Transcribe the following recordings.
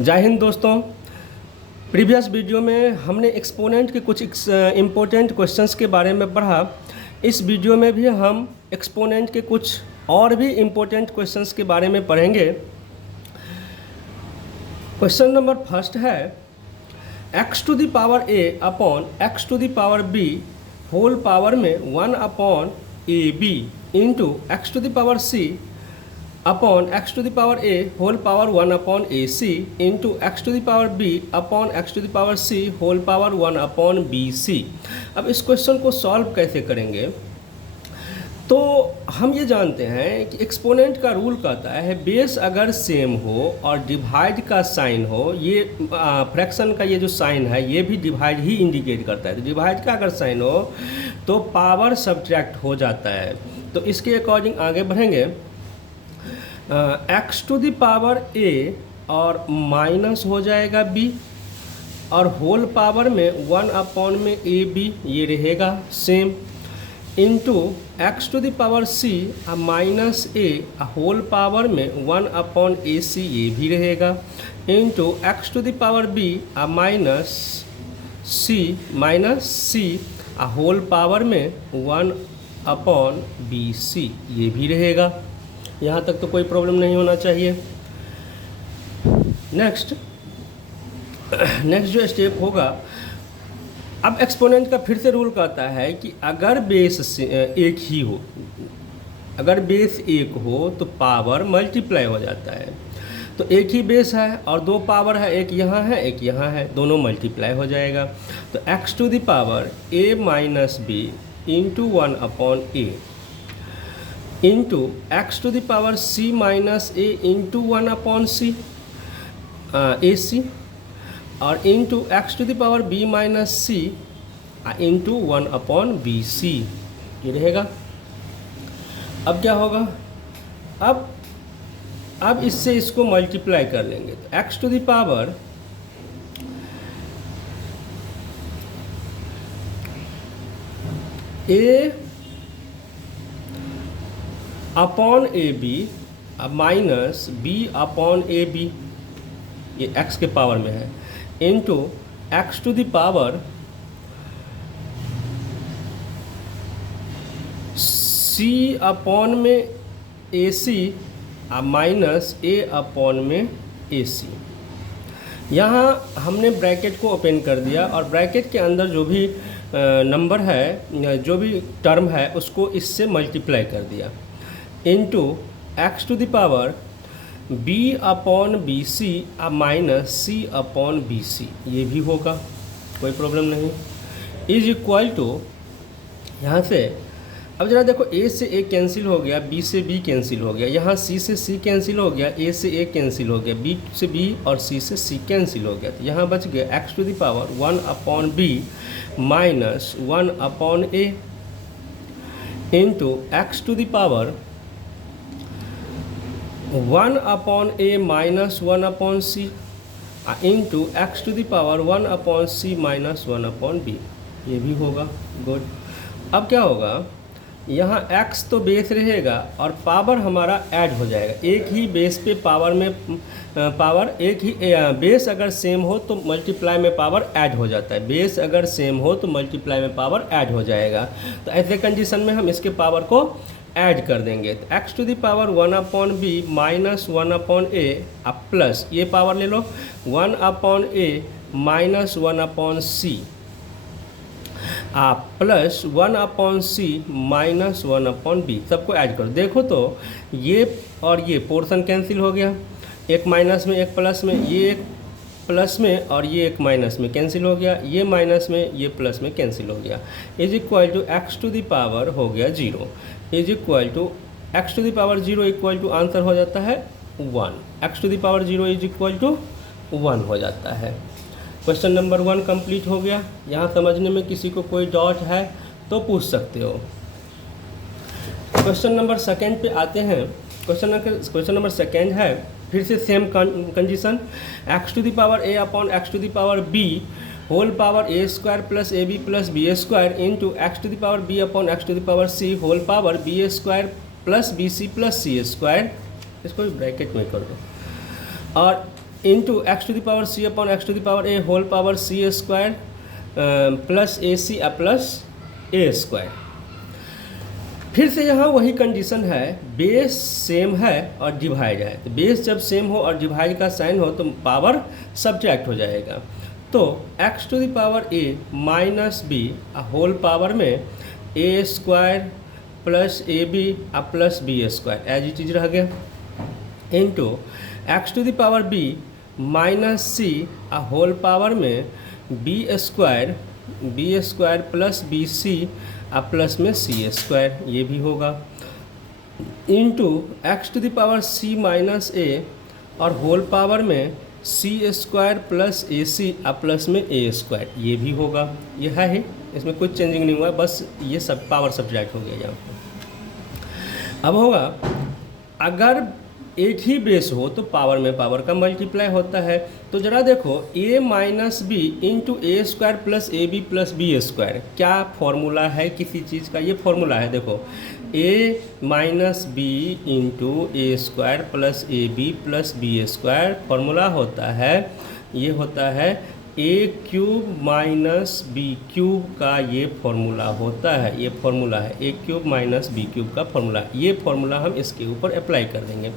जय हिंद दोस्तों। Previous video में हमने एक्सपोनेंट के कुछ इम्पोर्टेंट क्वेश्चंस के बारे में पढ़ा। इस वीडियो में भी हम एक्सपोनेंट के कुछ और भी इम्पोर्टेंट क्वेश्चंस के बारे में पढ़ेंगे। क्वेश्चन नंबर फर्स्ट है x to the power a upon x to the power b whole power में 1 upon A B into x to the power c upon x to the power a whole power 1 upon A C into x to the power b upon x to the power c whole power 1 upon B C. अब इस question को solve कैसे करेंगे? तो हम ये जानते हैं कि एक्सपोनेंट का रूल कहता है बेस अगर सेम हो और डिवाइड का साइन हो, ये फ्रैक्शन का ये जो साइन है ये भी डिवाइड ही इंडिकेट करता है। तो डिवाइड का अगर साइन हो तो पावर सब्ट्रैक्ट हो जाता है। तो इसके अकॉर्डिंग आगे बढ़ेंगे। X to the power a और माइनस हो जाएगा b और होल पावर में 1 अपॉन में ए बी ये रहेगा same into x to the power c minus a whole power में 1 अपॉन ए सी ये भी रहेगा into x to the power b minus c whole power में 1 अपॉन बी सी ये भी रहेगा। यहाँ तक तो कोई प्रॉब्लम नहीं होना चाहिए। नेक्स्ट जो स्टेप होगा, अब एक्सपोनेंट का फिर से रूल कहता है कि अगर बेस एक ही हो, अगर बेस एक हो तो पावर मल्टीप्लाई हो जाता है। तो एक ही बेस है और दो पावर है, एक यहाँ है एक यहाँ है, दोनों मल्टीप्लाई हो जाएगा। तो x to the power a minus B into 1 upon A into x to the power c minus A into 1 upon C A C और into x to the power b minus C into 1 upon B C ये रहेगा। अब क्या होगा? अब इससे इसको multiply कर लेंगे। तो x to the power a upon A B minus B upon A B ये x के पावर में है into x to the power c upon में A C minus a upon में ए सी। यहाँ हमने ब्रैकेट को ओपन कर दिया और ब्रैकेट के अंदर जो भी नंबर है, जो भी टर्म है उसको इससे मल्टीप्लाई कर दिया into x to the power b upon B C minus C upon B C ये भी होगा, कोई प्रॉब्लम नहीं। इज इक्वल टू यहाँ से अब जरा देखो, a से a कैंसिल हो गया, b से b कैंसिल हो गया, यहाँ c से c कैंसिल हो गया, a से a कैंसिल हो गया, b से b और c से c कैंसिल हो गया। तो यहाँ बच गया X to the power 1 upon b minus 1 upon a into x to the power 1 upon a minus 1 upon c into x to the power 1 upon c minus 1 upon b ये भी होगा। Good. अब क्या होगा? यहाँ x तो base रहेगा और पावर हमारा ऐड हो जाएगा। एक ही बेस पे पावर में पावर एक ही बेस अगर सेम हो तो मल्टीप्लाई में पावर ऐड हो जाता है, बेस अगर सेम हो तो मल्टीप्लाई में पावर ऐड हो जाएगा। तो ऐसे कंडीशन में हम इसके पावर को ऐड कर देंगे। तो x to the power 1 upon B minus 1 upon A अब प्लस ये पावर ले लो 1 upon A minus 1 upon C plus 1 upon C minus 1 upon B, सबको ऐड करो। देखो तो ये और ये पोर्शन कैंसिल हो गया, एक माइनस में एक प्लस में, ये एक प्लस में और ये एक माइनस में कैंसिल हो गया, ये माइनस में ये प्लस में कैंसिल हो गया। Is equal to x to the power हो गया 0 is equal to x to the power 0 equal to answer हो जाता है 1। X to the power 0 is equal to 1 हो जाता है। क्वेश्चन नंबर 1 कंप्लीट हो गया। यहाँ समझने में किसी को कोई डाउट है तो पूछ सकते हो। क्वेश्चन नंबर सेकेंड पे आते हैं। क्वेश्चन नंबर सेकेंड है फिर से same condition, X to the power a upon x to the power b whole power a square plus A B plus B square into x to the power b upon x to the power c whole power b square plus B C plus C square. इसको bracket में कर दो और into x to the power C upon x to the power A whole power C square plus A C plus A square. फिर से यहाँ वही condition है, बेस सेम है और डिवाइड है, तो बेस जब सेम हो और डिवाइड का साइन हो तो पावर सब्ट्रैक्ट हो जाएगा। तो x to the power A minus B whole power में A square plus A B plus B square as it is रह गया, into x to the power B minus C whole power में B square plus B C plus में C square, ये भी होगा, into x to the power C minus A और whole power में C square plus A C plus में A square, ये भी होगा। ये है ही, इसमें कुछ चेंजिंग नहीं हुआ, बस ये सब पावर सब्ट्रैक्ट हो गया यहाँ पे। अब होगा अगर एक ही बेस हो तो पावर में पावर का मल्टीप्लाई होता है। तो ज़रा देखो a minus B into A square plus A B plus B square, क्या फॉर्मूला है किसी चीज़ का? ये फॉर्मूला है, देखो a minus B into A square plus A B plus B square, formula होता है, ये होता है A cube minus B cube का ये फॉर्मूला होता है, ये फॉर्मूला है A cube minus B cube का फॉर्मूला। ये फॉर्मूला हम इसके ऊपर अप्लाई कर देंगे।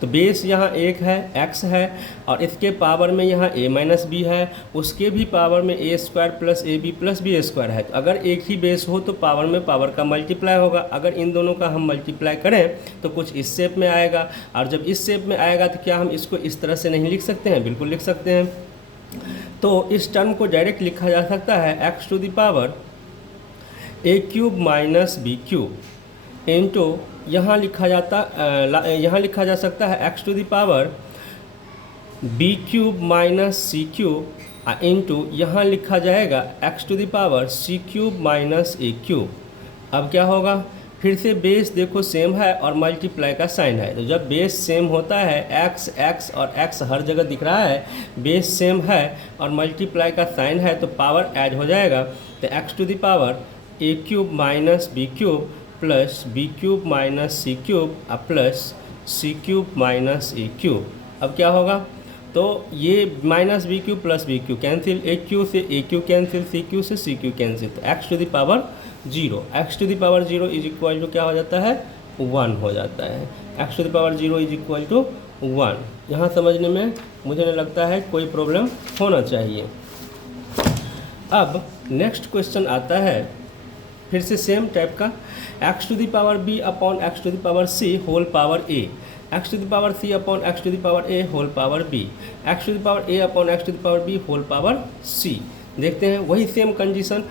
तो बेस यहाँ एक है x है और इसके पावर में यहाँ a माइनस बी है, उसके भी पावर में A square plus A B plus B square है। तो अगर एक ही बेस हो तो पावर में पावर का मल्टीप्लाई होगा। अगर इन दोनों का हम मल्टीप्लाई करें तो कुछ इस शेप में आएगा, और जब इस शेप में आएगा तो क्या हम इसको इस तरह से नहीं लिख सकते हैं? बिल्कुल लिख सकते हैं। तो इस टर्म को डायरेक्ट लिखा जा सकता है X to the power A cube minus B cube into यहाँ लिखा जा सकता है X to the power B cube minus C cube into यहाँ लिखा जाएगा X to the power C cube minus A cube. अब क्या होगा? फिर से बेस देखो सेम है और मल्टीप्लाई का साइन है, तो जब बेस सेम होता है x और x हर जगह दिख रहा है, बेस सेम है और मल्टीप्लाई का साइन है तो पावर ऐड हो जाएगा। तो x to the power A cube minus B cube plus B cube minus C cube plus C cube minus A cube. अब क्या होगा? तो ये minus B cube plus B cube cancel, A cube से A cube cancel, C cube से C cube cancel, तो x to the power zero, x to the power zero is equal to क्या हो जाता है? 1 हो जाता है। X to the power zero is equal to 1। यहाँ समझने में मुझे नहीं लगता है कोई प्रॉब्लम होना चाहिए। अब नेक्स्ट क्वेश्चन आता है फिर से सेम टाइप का, x to the power B upon x to the power C whole power A, x to the power C upon x to the power A whole power B, x to the power A upon x to the power B whole power C. देखते हैं वही same condition,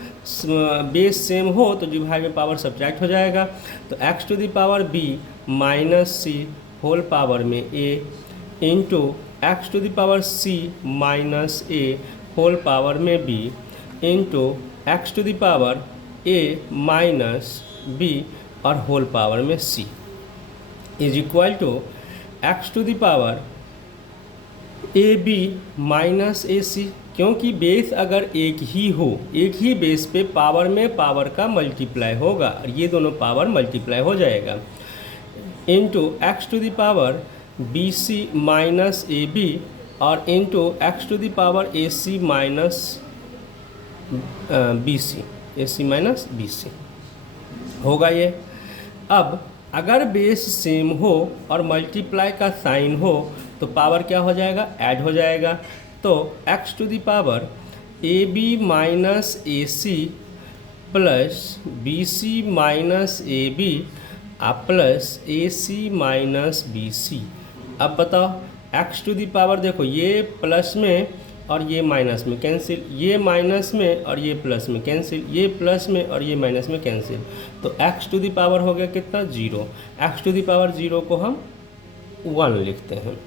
base same हो तो divide में power subtract हो जाएगा। तो x to the power B minus C whole power में A into x to the power C minus A whole power में B into x to the power A minus B और whole power में C is equal to x to the power A B minus A C. क्योंकि base अगर एक ही हो, एक ही बेस पे पावर में पावर का मल्टीप्लाई होगा और ये दोनों पावर मल्टीप्लाई हो जाएगा, into x to the power B C minus A B और into x to the power A C minus B C, A C minus B C होगा ये। अब अगर बेस सेम हो और मल्टीप्लाई का साइन हो तो पावर क्या हो जाएगा? ऐड हो जाएगा। तो x to the power A B minus A C plus B C minus A B plus A C minus B C. अब बताओ x टू द पावर, देखो ये प्लस में और ये माइनस में कैंसिल, ये माइनस में और ये प्लस में कैंसिल, ये प्लस में और ये माइनस में कैंसिल, तो x टू द पावर हो गया कितना? 0। x टू द पावर 0 को हम 1 लिखते हैं।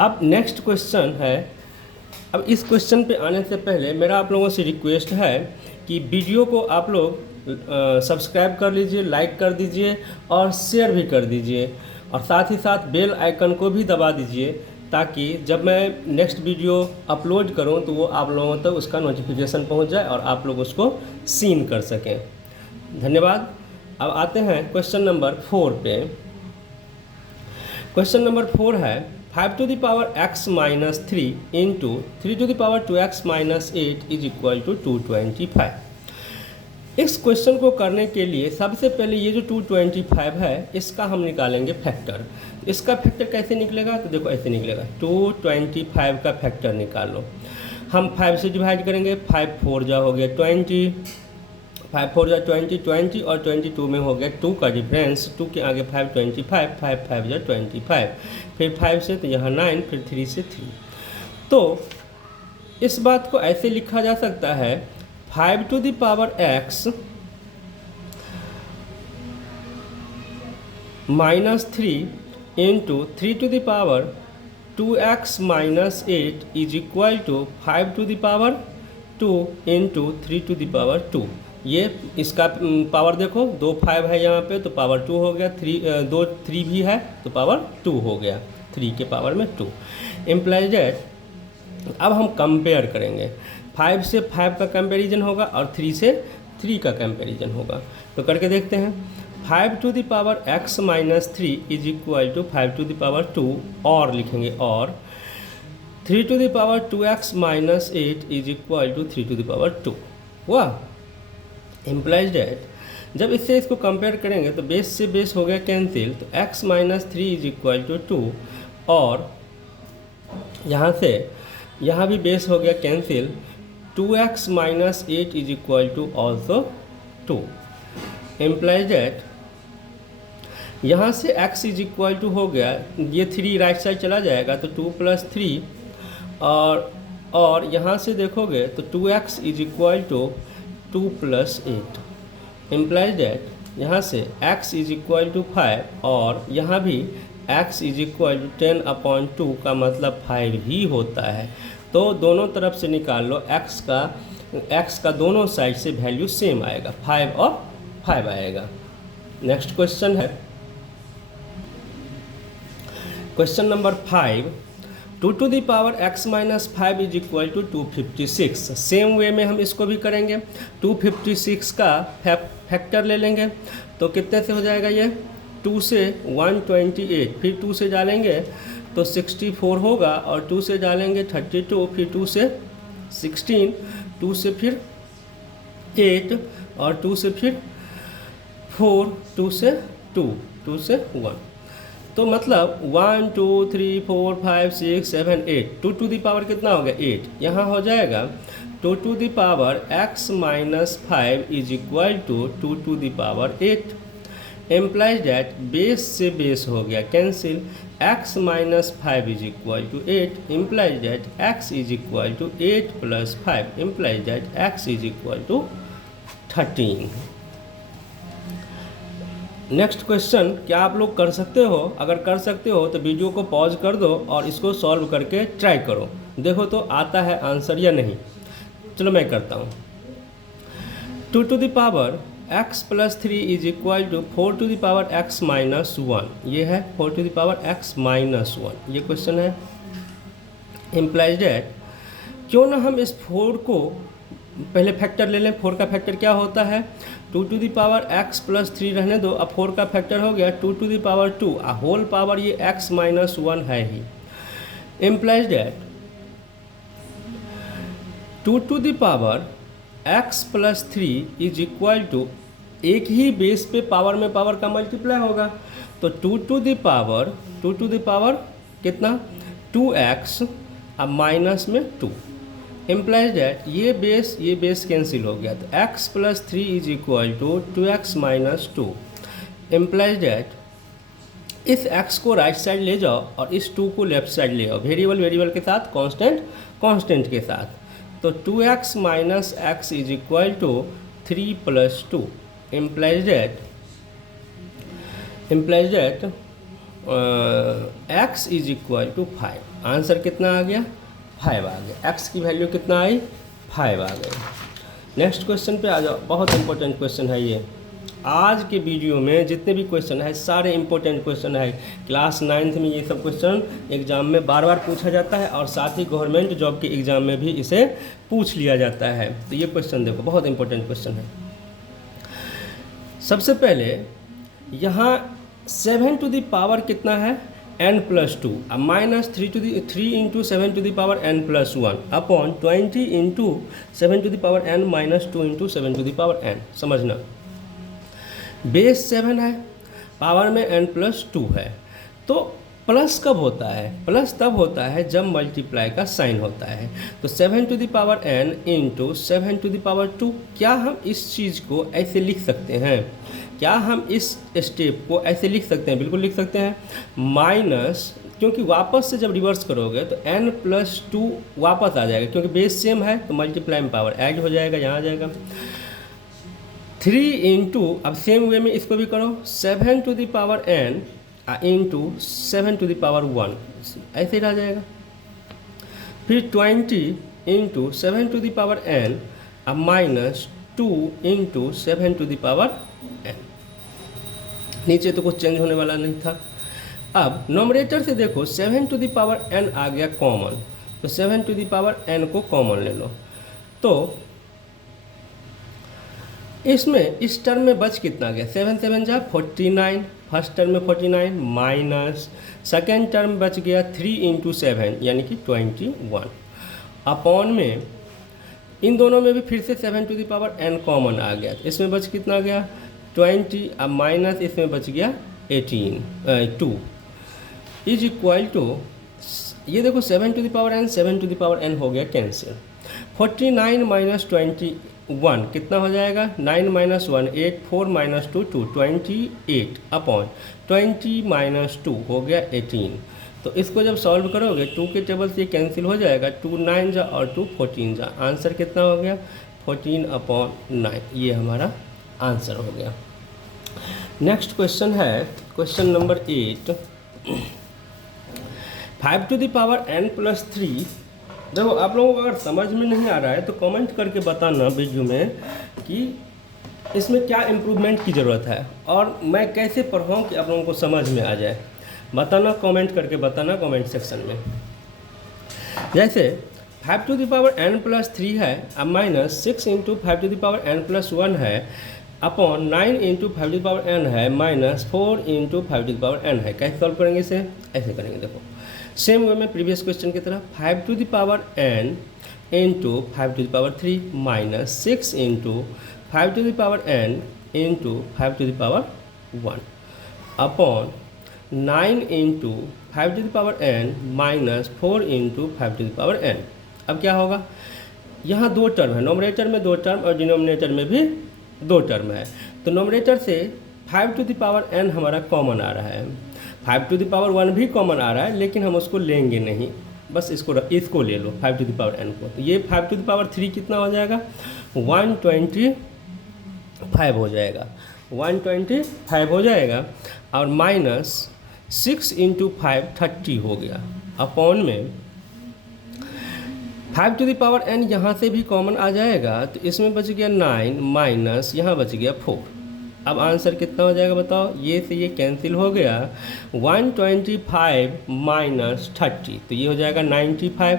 अब नेक्स्ट क्वेश्चन है। अब इस क्वेश्चन पे आने से पहले मेरा आप लोगों से रिक्वेस्ट है कि वीडियो को आप लोग सब्सक्राइब कर लीजिए, लाइक कर दीजिए और शेयर भी कर दीजिए, और साथ ही साथ बेल आइकन को भी दबा दीजिए ताकि जब मैं नेक्स्ट वीडियो अपलोड करूं तो वो आप लोगों तक उसका नोटिफिकेशन पहुंच जाए और आप लोग उसको सीन कर सकें। धन्यवाद। अब आते हैं क्वेश्चन नंबर 4 पे। क्वेश्चन नंबर 4 है 5 to the power x minus 3 into 3 to the power 2x minus 8 is equal to 225। इस क्वेश्चन को करने के लिए सबसे पहले ये जो 225 है इसका हम निकालेंगे फैक्टर। इसका फैक्टर कैसे निकलेगा, तो देखो ऐसे निकलेगा, 225 का फैक्टर निकाल लो। हम 5 से डिवाइड करेंगे, 5 4 जा हो गया 20, 5 4 जा 20, 20 और 22 में हो गया 2 का डिफरेंस, 2 के आगे 5 25, 5 5 जा 25, फिर 5 से तो यहाँ 9, फिर 3 से 3। तो इस बात को ऐसे लिखा जा सकता है 5 to the power x minus 3 into 3 to the power 2x minus 8 is equal to 5 to the power 2 into 3 to the power 2। ये इसका पावर देखो, 2 5 है यहाँ पे तो पावर 2 हो गया, 2 3 भी है तो पावर 2 हो गया, 3 के पावर में 2। इम्प्लाइज दैट अब हम कंपेयर करेंगे, 5 से 5 का कंपैरिजन होगा और 3 से 3 का कंपैरिजन होगा। तो करके देखते हैं, 5 to the power x minus 3 is equal to 5 to the power 2 और लिखेंगे, और 3 to the power 2x minus 8 is equal to 3 to the power 2। वाह, इम्प्लाइज डैट जब इससे इसको कंपेयर करेंगे तो बेस से बेस हो गया कैंसिल, तो x minus 3 is equal to 2 और यहाँ से यहाँ भी बेस हो गया cancel, 2x minus 8 is equal to also 2। Implies that यहाँ से x is equal to हो गया, ये 3 राइट साइड चला जाएगा तो 2 plus 3 और यहाँ से देखोगे तो 2x is equal to 2 plus 8। Implies that यहाँ से x is equal to 5 और यहाँ भी x is equal to 10/2 का मतलब 5 ही होता है। तो दोनों तरफ से निकाल लो, x का दोनों साइड से वैल्यू सेम आएगा, 5 और 5 आएगा। नेक्स्ट क्वेश्चन है question number 5, 2 to the power x minus 5 is equal to 256। Same way में हम इसको भी करेंगे, 256 का फैक्टर ले लेंगे तो कितने से हो जाएगा, ये 2 से 128, फिर 2 से डालेंगे तो 64 होगा, और 2 से डालेंगे 32, फिर 2 से 16, 2 से फिर 8 और 2 से फिर 4, 2 से 2, 2 से 1। तो मतलब 1 2 3 4 5 6 7 8, 2 to the power कितना हो गया 8, यहाँ हो जाएगा 2 to the power x minus 5 is equal to 2 to the power 8। Implies that base से बेस हो गया cancel, x minus 5 is equal to 8, implies that x is equal to 8 plus 5, implies that x is equal to 13। Next question क्या आप लोग कर सकते हो? अगर कर सकते हो तो वीडियो को पॉज कर दो और इसको सॉल्व करके ट्राई करो, देखो तो आता है आंसर या नहीं। चलो मैं करता हूँ। 2 to the power x plus 3 is equal to 4 to the power x minus 1, ये है 4 to the power x minus 1, ये क्वेश्चन है। इम्प्लाइज डैट क्यों ना हम इस 4 को पहले फैक्टर ले लें। 4 का फैक्टर क्या होता है, 2 to the power x plus 3 रहने दो, अब 4 का फैक्टर हो गया 2 to the power 2, whole power ये x minus 1 है ही। Implies that 2 to the power x plus 3 is equal to, एक ही बेस पे पावर में पावर का मल्टीप्लाई होगा, तो 2 to the power कितना 2x, अब माइनस में 2। इम्प्लाइज डैट ये बेस कैंसिल हो गया, तो x plus 3 is equal to 2x minus 2। Implies that इस x को राइट साइड ले जाओ और इस 2 को लेफ्ट साइड ले आओ, वेरिएबल के साथ, कांस्टेंट के साथ, तो 2x minus x is equal to 3 plus 2। Implies that x is equal to 5। Answer कितना आ गया, 5 आ गया। x की वैल्यू कितना आई, 5 आ गई। नेक्स्ट क्वेश्चन पे आ जाओ, बहुत इंपॉर्टेंट क्वेश्चन है ये। आज के वीडियो में जितने भी क्वेश्चन है सारे इंपॉर्टेंट क्वेश्चन है। क्लास 9th में ये सब क्वेश्चन एग्ज़ाम में बार बार पूछा जाता है और साथ ही गवर्नमेंट जॉब के एग्ज़ाम में भी इसे पूछ लिया जाता है। तो ये क्वेश्चन देखो, बहुत इंपॉर्टेंट क्वेश्चन है। सबसे पहले यहाँ 7 to the power कितना है, n+2 अब -3 into 7 to the power n+1 upon 20 into 7 to the power n -2 into 7 to the power n। समझना, बेस 7 है, पावर में n+2 है, तो प्लस कब होता है? प्लस तब होता है जब मल्टीप्लाई का साइन होता है। तो 7 to the power n into 7 to the power 2। क्या हम इस चीज़ को ऐसे लिख सकते हैं? क्या हम इस स्टेप को ऐसे लिख सकते हैं? बिल्कुल लिख सकते हैं। माइनस, क्योंकि वापस से जब रिवर्स करोगे तो n+2 वापस आ जाएगा, क्योंकि बेस सेम है तो मल्टीप्लाई में पावर ऐड हो जाएगा, यहाँ आ जाएगा 3 इंटू, अब सेम वे में इसको भी करो, 7 to the power n into 7 to the power 1, ऐसे रह जाएगा। फिर 20 into 7 to the power n अब -2 into 7 to the power n। नीचे तो कुछ चेंज होने वाला नहीं था। अब नॉमरेटर से देखो 7 टू द पावर n आ गया कॉमन, तो 7 टू द पावर n को कॉमन ले लो, तो इसमें इस टर्म में बच कितना गया? 7 7 जा 49, फर्स्ट टर्म में 49 माइनस सेकेंड टर्म बच गया 3 इंटू 7 यानी कि 21 अपॉन में इन दोनों में भी फिर से 7 to the power n common आ गया, तो इसमें बच कितना गया? 20, अब माइनस इसमें बच गया 2 इज इक्वल टू, ये देखो 7 to the power n 7 to the power n हो गया कैंसिल। 49 माइनस 21 कितना हो जाएगा? 9 माइनस 1 8, 4 माइनस 2 2, 28 अपॉन 20 माइनस 2 हो गया 18। तो इसको जब सॉल्व करोगे 2 के टेबल से ये कैंसिल हो जाएगा, 2 9 जा और 2 14 जा, आंसर कितना हो गया? 14/9, ये हमारा आंसर हो गया। नेक्स्ट क्वेश्चन है question number 8, 5 to the power n+3। देखो आप लोगों को अगर समझ में नहीं आ रहा है तो कमेंट करके बताना वीडियो में कि इसमें क्या इम्प्रूवमेंट की ज़रूरत है और मैं कैसे पढ़ाऊँ कि आप लोगों को समझ में आ जाए। बताना, कमेंट करके बताना कमेंट सेक्शन में। जैसे 5 टू द पावर n+3 है, अब minus 6 into 5 to the power n+1 है, upon 9 into 5 to the power n है, minus 4 into 5 to the power n है। कैसे सॉल्व करेंगे इसे? ऐसे करेंगे, देखो सेम वे में प्रीवियस क्वेश्चन की तरह 5 to the power n into 5 to the power 3 minus 6 into 5 to the power n into 5 to the power 1 upon 9 into 5 to the power n minus 4 into 5 to the power n। अब क्या होगा? यहाँ दो term है, numerator में दो term और denominator में भी दो टर्म है, तो नोमरेटर से 5 टू द पावर n हमारा कॉमन आ रहा है, 5 टू द पावर 1 भी कॉमन आ रहा है, लेकिन हम उसको लेंगे नहीं, बस इसको ले लो 5 टू द पावर n को। तो ये 5 टू द पावर 3 कितना हो जाएगा? 125 हो जाएगा, 125 हो जाएगा, और माइनस 6 इंटू 5 30 हो गया, अपॉन में 5 टू द पावर n यहाँ से भी कॉमन आ जाएगा, तो इसमें बच गया 9 माइनस यहाँ बच गया 4। अब आंसर कितना हो जाएगा बताओ? ये से ये कैंसिल हो गया, 125 माइनस 30, तो ये हो जाएगा 95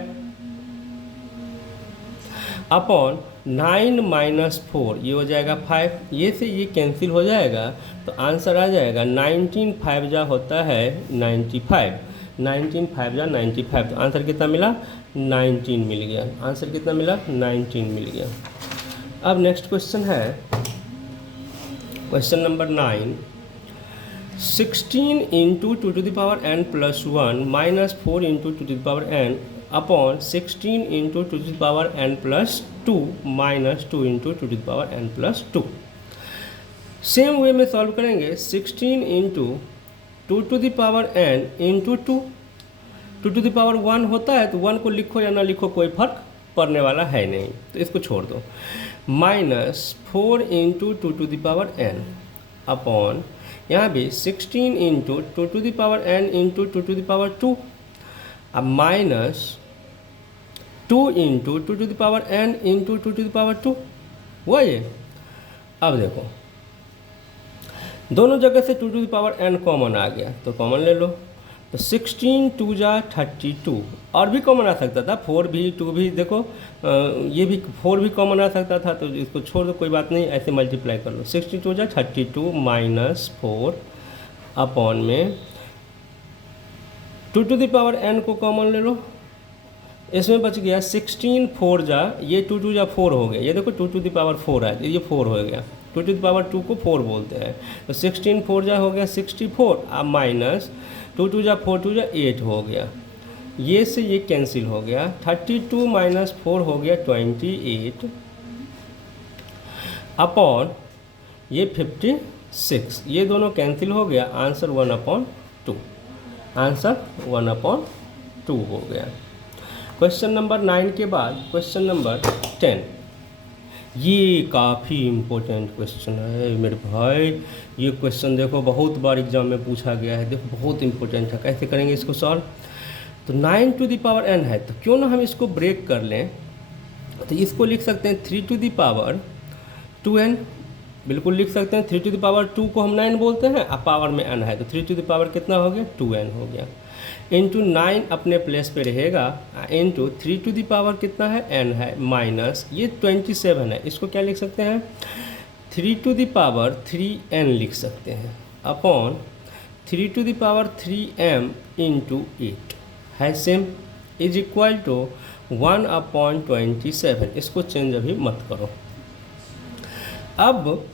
अपॉन 9 माइनस 4, ये हो जाएगा 5, ये से ये कैंसिल हो जाएगा, तो आंसर आ जाएगा 19 5 जा होता है 95, 19 5 जा 95, तो आंसर कितना मिला? 19 मिल गया। आंसर कितना मिला? 19 मिल गया। अब नेक्स्ट क्वेश्चन है question number 9, 16 into 2 to the power n+1 minus 4 into 2 to the power n upon 16 into 2 to the power n+2 minus 2 into 2 to the power n+2। Same way में सॉल्व करेंगे, 16 into 2 to the power n into 2 to the power 1 होता है, तो 1 को लिखो या ना लिखो कोई फर्क पड़ने वाला है नहीं, तो इसको छोड़ दो, minus 4 into 2 to the power n upon यहाँ भी 16 into 2 to the power n into 2 to the power 2, अब minus 2 into 2 to the power n into 2 to the power 2 हुआ ये। अब देखो दोनों जगह से 2 to the power n common आ गया, तो कॉमन ले लो, तो 16 2 जा 32, और भी कॉमन आ सकता था, 4 भी 2 भी, देखो ये भी 4 भी कॉमन आ सकता था, तो इसको छोड़ दो, कोई बात नहीं, ऐसे मल्टीप्लाई कर लो, 16 2 जा 32 माइनस 4 अपॉन में 2 टू द पावर n को कॉमन ले लो, इसमें बच गया 16 4 जा, ये 2 2 जा 4 हो गया, ये देखो 2 टू द पावर 4 है, ये 4 हो गया, 2 टू द पावर 2 को 4 बोलते हैं, तो 16 4 जा हो गया 64, अब माइनस 2 2 जा 4 2 जा 8 हो गया, ये से ये कैंसिल हो गया, 32 माइनस 4 हो गया 28 अपॉन ये 56, ये दोनों कैंसिल हो गया, आंसर 1/2, आंसर 1/2 हो गया। क्वेश्चन नंबर 9 के बाद क्वेश्चन नंबर 10, ये काफ़ी इम्पोर्टेंट क्वेश्चन है मेरे भाई, ये क्वेश्चन देखो बहुत बार एग्जाम में पूछा गया है, देखो बहुत इंपॉर्टेंट है, कैसे करेंगे इसको सॉल्व। तो 9 टू द पावर n है, तो क्यों ना हम इसको ब्रेक कर लें, तो इसको लिख सकते हैं 3 टू द पावर 2n, बिल्कुल लिख सकते हैं, 3 टू द पावर 2 को हम 9 बोलते हैं, अब पावर में n है, तो 3 टू द पावर कितना हो गया 2n हो गया, इंटू 9 अपने प्लेस पे रहेगा, इंटू 3 टू द पावर कितना है n है, माइनस ये 27 है, इसको क्या लिख सकते हैं 3 टू द पावर 3n लिख सकते हैं, upon 3 to the power 3m into 8 है सेम, इज इक्वल टू 1/27, इसको चेंज अभी मत करो। अब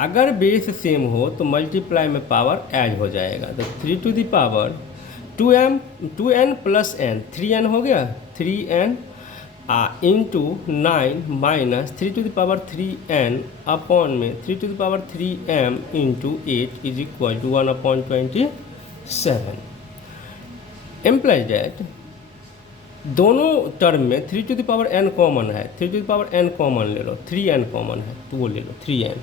अगर बेस सेम हो तो मल्टीप्लाई में पावर ऐड हो जाएगा, तो 3 to the power 2n plus n, 3n हो गया, 3n into 9 minus 3 to the power 3n upon में 3 to the power 3m into 8 is equal to 1/27, implies that दोनों टर्म में 3 to the power n common है, 3 to the power n common ले लो, 3n common है तो वो ले लो 3n,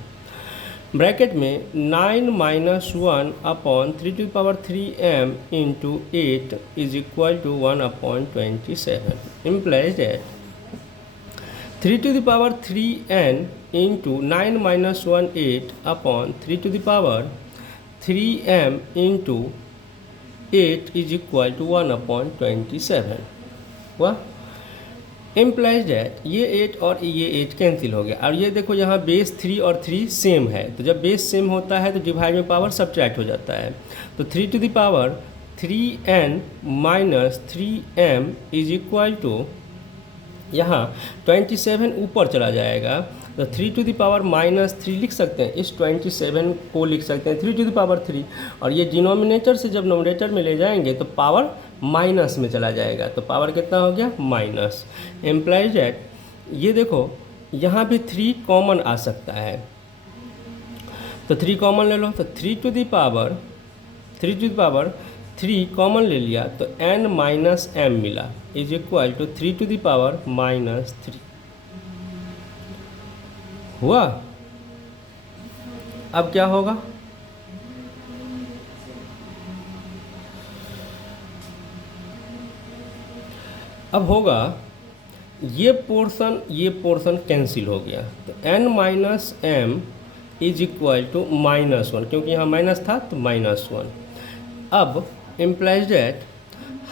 ब्रैकेट में 9 minus 1 upon 3 to the power 3m into 8 is equal to 1/27, implies that 3 to the power 3n into 9 minus 1 8 upon 3 to the power 3m into 8 is equal to 1/27 हुआ, implies that ये 8 और ये 8 cancel हो गया, और ये देखो यहाँ बेस 3 और 3 सेम है, तो जब बेस सेम होता है तो डिवाइड में पावर सब्ट्रैक्ट हो जाता है, तो 3 to the power 3n minus 3m is equal to यहाँ 27 ऊपर चला जाएगा, तो 3 टू द पावर माइनस 3 लिख सकते हैं, इस 27 को लिख सकते हैं 3 टू द पावर 3, और ये डिनोमिनेटर से जब नोमिनेटर में ले जाएंगे तो पावर माइनस में चला जाएगा, तो पावर कितना हो गया माइनस, एम्प्लाइज डैट ये देखो यहाँ भी 3 कॉमन आ सकता है, तो 3 कॉमन ले लो, तो 3 टू द पावर 3 कॉमन ले लिया तो n माइनस m मिला, is equal to 3 to the power minus 3 हुआ। अब क्या होगा, अब होगा ये पोर्शन कैंसिल हो गया, तो n minus m is equal to -1, क्योंकि यहाँ माइनस था तो -1। अब इम्प्लाइज डैट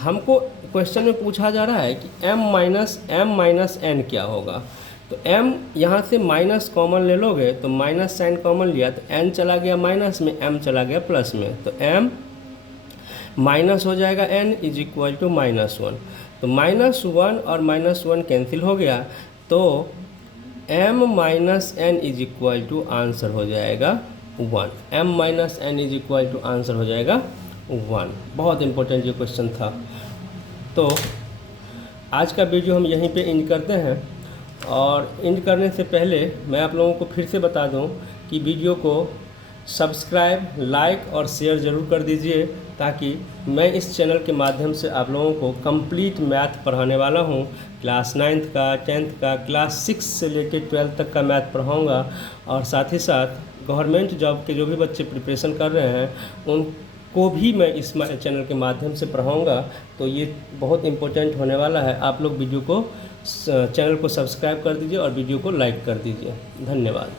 हमको क्वेश्चन में पूछा जा रहा है कि m माइनस n क्या होगा, तो m यहाँ से माइनस कॉमन ले लोगे, तो माइनस साइन कॉमन लिया तो n चला गया माइनस में, m चला गया प्लस में, तो m माइनस हो जाएगा n इज इक्वल टू -1, तो -1 और -1 कैंसिल हो गया, तो m minus n is equal to answer हो जाएगा 1, m minus n is equal to answer हो जाएगा 1। बहुत इंपॉर्टेंट ये क्वेश्चन था। तो आज का वीडियो हम यहीं पे एंड करते हैं, और एंड करने से पहले मैं आप लोगों को फिर से बता दूं कि वीडियो को सब्सक्राइब, लाइक और शेयर ज़रूर कर दीजिए, ताकि मैं इस चैनल के माध्यम से आप लोगों को कंप्लीट मैथ पढ़ाने वाला हूं। क्लास 9th का, 10th का, क्लास 6 से लेकर 12th तक का मैथ पढ़ाऊंगा, और साथ ही साथ गवर्नमेंट जॉब के जो भी बच्चे प्रिपरेशन कर रहे हैं उनको भी मैं इस चैनल के माध्यम से पढ़ाऊँगा। तो ये बहुत इम्पोर्टेंट होने वाला है। आप लोग वीडियो को चैनल को सब्सक्राइब कर दीजिए और वीडियो को लाइक कर दीजिए। धन्यवाद।